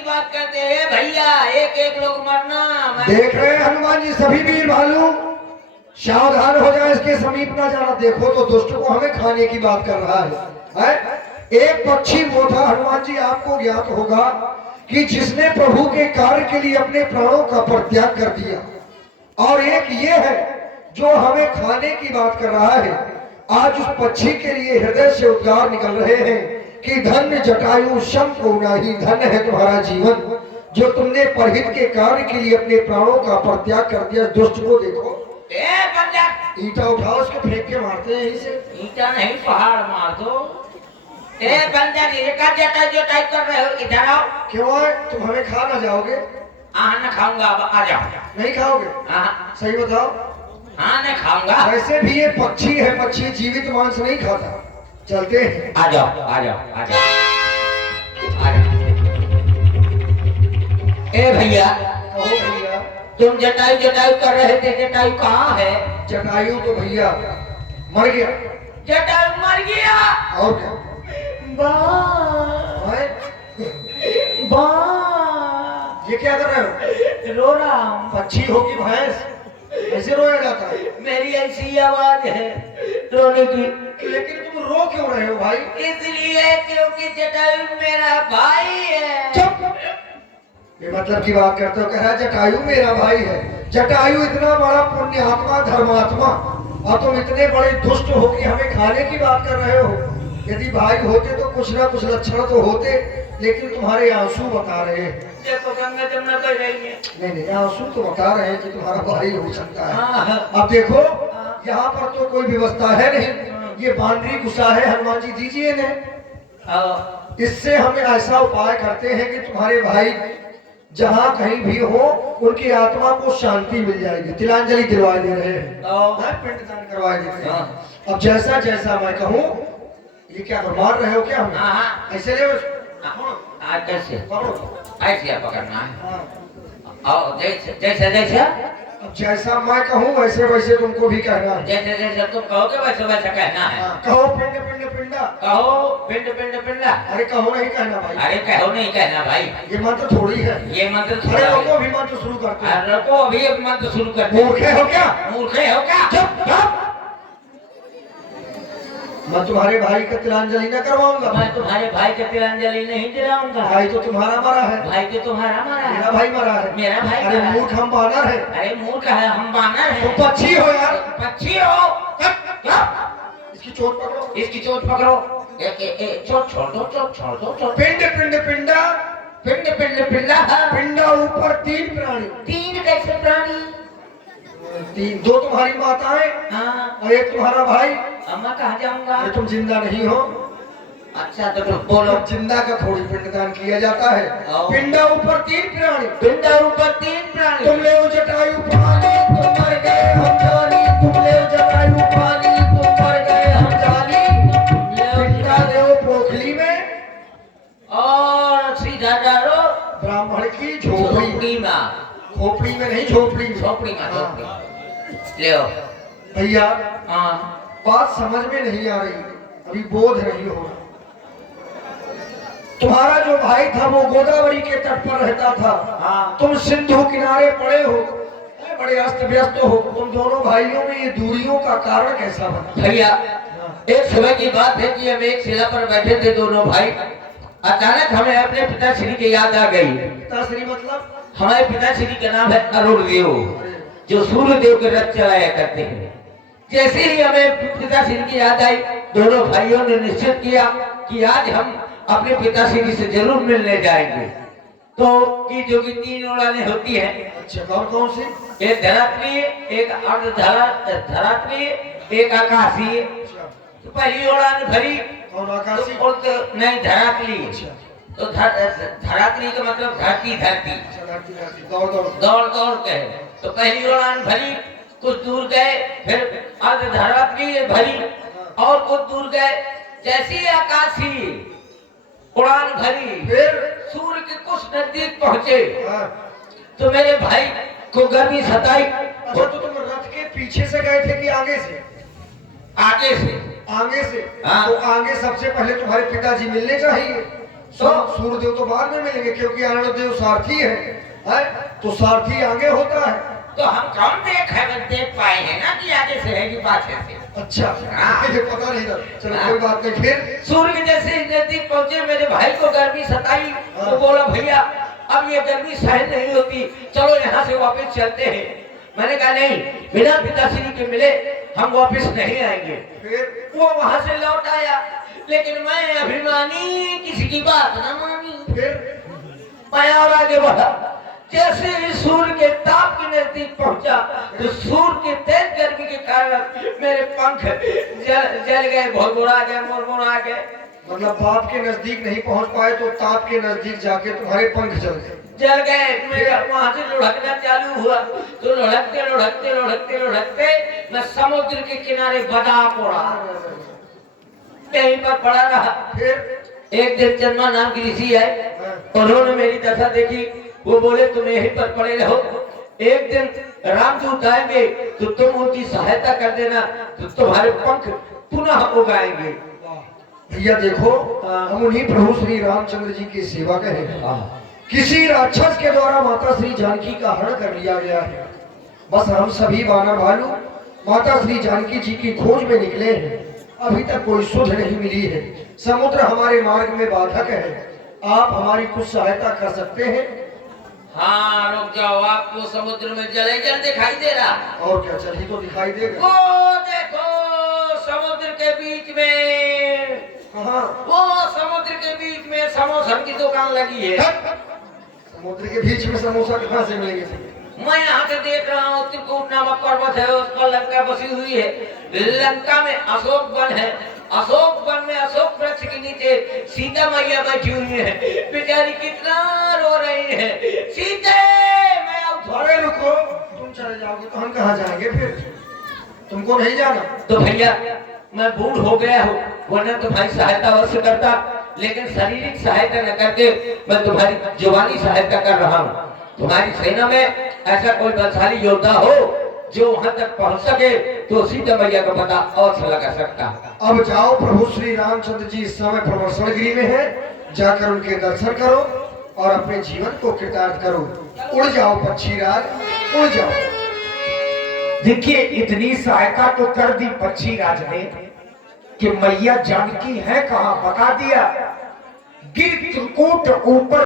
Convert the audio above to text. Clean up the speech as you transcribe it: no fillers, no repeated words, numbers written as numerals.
की बात करते हैं भैया, एक एक लोग मरना। देख रहे हैं हनुमान जी, सभी वीर भालू सावधान हो जाए, इसके समीप ना जाना। देखो तो दुष्ट को हमें खाने की बात कर रहा है? एक पक्षी वो था हनुमान जी, आपको ज्ञात होगा कि जिसने प्रभु के कार्य के लिए अपने प्राणों का परित्याग कर दिया, और एक ये है जो हमें खाने की बात कर रहा है। आज उस पक्षी के लिए हृदय से उद्गार निकल रहे हैं कि धन्य जटायु शम को नाही, धन्य है तुम्हारा जीवन जो तुमने परहित के कार्य के लिए अपने प्राणों का परित्याग कर दिया। दुष्ट को देखो, ईटा उठाओ, उसको फेंक के मारते हैं। यहीं से ईटा नहीं, पहाड़ मार दो। बंदर ये का जो टाइप कर रहे हो, इधर आओ। क्यों है? तुम हमें खा ना जाओगे? न खाऊंगा, अब आ जाओ। नहीं खाओगे? सही बताओ। हाँ न खाऊंगा। वैसे भी ये पक्षी है, पक्षी जीवित मांस नहीं खाता। चलते हैं, आ जाओ आ जाओ आ जाओ आ जाओ। ए भैया, कहो भैया। तुम जटायु जटायु कर रहे थे, जटायु कहाँ है? जटायु तो भैया मर गया। जटायु मर गया? और क्या? ये क्या कर रहे हो? रो रहा हूँ। पक्षी हो कि भैंस? ऐसे रोया जाता है? मेरी ऐसी आवाज है रोने की। लेकिन तुम रो क्यों रहे हो भाई? इसलिए क्योंकि जटायु मेरा भाई है। चुप! ये मतलब की बात करते हो? कह रहा जटायु मेरा भाई है। जटायु इतना बड़ा पुण्यात्मा धर्मात्मा, और तुम इतने बड़े दुष्ट हो कि हमें खाने की बात कर रहे हो। यदि भाई होते तो कुछ ना कुछ लक्षण तो होते, लेकिन तुम्हारे आंसू बता रहे हैं। देखो गंगा जमुना बह रही है। नहीं, आंसू तो बता रहे हैं कि तुम्हारा भाई हो सकता है। अब देखो, यहाँ पर तो कोई व्यवस्था है नहीं। ये बांदरी गुस्सा है, हनुमान जी दीजिए ने। इससे हम ऐसा उपाय करते हैं कि तुम्हारे भाई जहाँ कहीं भी हो, उनकी आत्मा को शांति मिल जाएगी। तिलांजलि दिलवा दे रहे हैं, पिंडदान करवा देते हैं। अब जैसा जैसा मैं कहूँ, ये क्या मार रहे हो क्या हमें? ऐसे ले कैसे पकड़ो। ऐसे पकड़ना है। और जैसे जैसे जैसे अब जैसा मैं कहूँ वैसे वैसे तुमको भी कहना है। जैसे जैसे तुम कहोगे वैसे वैसे कहना है। कहो पिंड पिंड पिंडा। कहो पिंड पिंड पिंडा। अरे कहो नहीं कहना भाई। अरे कहो नहीं कहना भाई। ये मंत्र थोड़ी है। ये मंत्र अरे थोड़ा लोगों भी मंत्र शुरू करते हैं। है। रुको, अभी एक मंत्र शुरू कर दो। मूर्खे हो क्या? मूर्खे हो क्या? चुप! मैं तुम्हारे भाई का तिलांजलि न करवाऊंगा। मैं तुम्हारे भाई का तिलांजलि नहीं दिलाऊंगा। भाई तो तुम्हारा मरा है। भाई तो तुम्हारा मरा है। मेरा भाई मरा है। मेरा भाई अरे मरा है। मूर्ख हम बानर है। अरे मूर्ख है, हम बानर हैं। तुम पक्षी हो यार। पक्षी हो। इसकी चोट पकड़ो। इसकी चोट पकड़ो। चोट छोड़ दो, चोट छोड़ दो, चोट। पिंड पिंड पिंडा। पिंड पिंड पिंडा। पिंडा ऊपर तीन प्राणी। तीन कैसे प्राणी? तीन, दो तुम्हारी माताएं और एक तुम्हारा भाई। अम्मा कहाँ जाऊंगा? अरे तुम जिंदा नहीं हो। अच्छा तो तुम बोलो। जिंदा का थोड़ी पिंडदान किया जाता है। पिंडा ऊपर तीन प्राणी। पिंडा ऊपर तीन प्राणी। तुम ले जटायु पानी, तुम मर गए हम जानी। तुम ले जटायु पानी, तुम मर गए हम जानी। पिंडा देव पोखली में और सीधा डालो ब्राह्मण की झोपड़ी में। खोपड़ी में नहीं, झोपड़ी में। झोपड़ी में, झोपड़ी में। ले आओ भैया। हाँ। बात समझ में नहीं आ रही, अभी बोध नहीं हो रहा। तुम्हारा जो भाई था वो गोदावरी के तट पर रहता था। तुम सिंधु किनारे पड़े हो, बड़े अस्त व्यस्त हो। तुम दोनों भाइयों में ये दूरियों का कारण कैसा बना? भैया, एक समय की बात है कि हम एक शिला पर बैठे थे दोनों भाई। अचानक हमें अपने पिताश्री की याद आ गई। पिताश्री मतलब? हमारे पिताश्री का नाम है अरुण देव, जो सूर्य देव के रथ चलाया करते हैं। जैसे ही हमें पिताश्री की याद आई, दोनों भाइयों ने निश्चित किया कि आज हम अपने पिताश्री से जरूर मिलने जाएंगे। तो की जो कि तीन उड़ानें होती हैं। अच्छा, कौन कौन सी? एक धरात्मीय, एक अर्धधरात्मीय, एक आकाशीय। तो पहली उड़ान भरी। कौन आकाशी? तो नहीं, धरात्मीय। तो धरात्मीय का मतलब धरती धरती। दौड़ दौड़ के। तो पहली उड़ान भरी, कुछ दूर गए, फिर अर्धधरात्मीय भरी और कुछ दूर गए। जैसी आकाशीय उड़ान भरी, फिर सूर्य के कुछ नजदीक पहुंचे। तो मेरे भाई को गर्मी सताई। अच्छा, तो तुम रथ के पीछे से गए थे कि आगे से? आगे से। आगे से? हाँ। तो आगे सबसे पहले तुम्हारे पिताजी मिलने चाहिए। सूर्यदेव तो बाद में मिलेंगे क्योंकि आनंद देव सारथी है? तो सारथी आगे होता है। तो हम कौन देख पाए हैं ना कि आगे से है कि पाछे से। अच्छा मुझे पता नहीं था। चलो कोई बात नहीं। फिर सूर्य के जैसे नजदीक पहुंचे, मेरे भाई को गर्मी सताई। वो बोला भैया अब ये गर्मी सहन नहीं होती, चलो यहाँ से वापस चलते हैं। मैंने कहा नहीं, बिना पिताश्री के मिले हम वापस नहीं आएंगे। फिर वो वहां से लौट आया, लेकिन मैं अभिमानी किसी की बात न मानी। फिर मैं और आगे बढ़ा। जैसे ही सूर्य के ताप के नजदीक पहुंचा तो सूर्य के तेज गर्मी के कारण मेरे पंख जल गए, भुरभुरा गए, मुरमुरा गए। मतलब बाप के नजदीक नहीं पहुंच पाए तो ताप के नजदीक जाके तुम्हारे पंख जल गए। मेरा वहां से लुढ़कना चालू हुआ। तो लुढ़कते लुढ़कते लुढ़कते लुढ़कते मैं समुद्र के किनारे बजा पड़ा, कहीं पर पड़ा रहा। फिर एक दिन चंद्रमा नाम की ऋषि आए, उन्होंने मेरी दशा देखी। वो बोले तुम यहीं पर पड़े रहो, एक दिन रामदूत आएंगे तो तुम उनकी सहायता कर देना, तो तुम्हारे पंख पुनः उगाएंगे। भैया देखो, हम उन्हीं प्रभु श्री रामचंद्र जी की सेवा करें। किसी राक्षस के द्वारा माता श्री जानकी का हरण कर लिया गया है। बस हम सभी वानर भालू माता श्री जानकी जी की खोज में निकले हैं। अभी तक कोई सुध नहीं मिली है। समुद्र हमारे मार्ग में बाधक है। आप हमारी कुछ सहायता कर सकते हैं? हाँ रुक जाओ, आपको समुद्र में जल दिखाई दे रहा। और क्या, चल ही तो दिखाई देगा। वो देखो समुद्र के बीच में, हाँ वो समुद्र के बीच में समोसा की दुकान लगी है। समुद्र के बीच में समोसा कहाँ से मिलेंगे? मैं यहाँ से देख रहा हूँ, त्रिकूट नामक पर्वत है, उस पर लंका बसी हुई है। लंका में अशोक वन है, अशोक वन में अशोक वृक्ष के नीचे सीता मैया बैठी हुई है। बेचारी कितना रो रही है, सीते मैं अब थोड़े रुको, तुम चले जाओगे तो हम कहाँ जाएंगे? फिर तुमको नहीं जाना? तो भैया मैं बूढ़ हो गया हूँ, वरना तुम्हारी सहायता अवश्य करता, लेकिन शारीरिक सहायता न करके मैं तुम्हारी जुबानी सहायता कर रहा हूँ। तुम्हारी सेना में ऐसा कोई बलशाली योद्धा हो जो वहां तक पहुंच सके तो सीता मैया का पता अवश्य लगा सकता। अब जाओ, प्रभु श्री रामचंद्र जी इस समय प्रवर्षण गिरी में है, जाकर उनके दर्शन करो और अपने जीवन को कृतार्थ करो। उड़ जाओ पक्षीराज, उड़ जाओ। देखिए इतनी सहायता तो कर दी पक्षीराज ने कि मैया जानकी है कहाँ बता दिया। गिर त्रिकूट ऊपर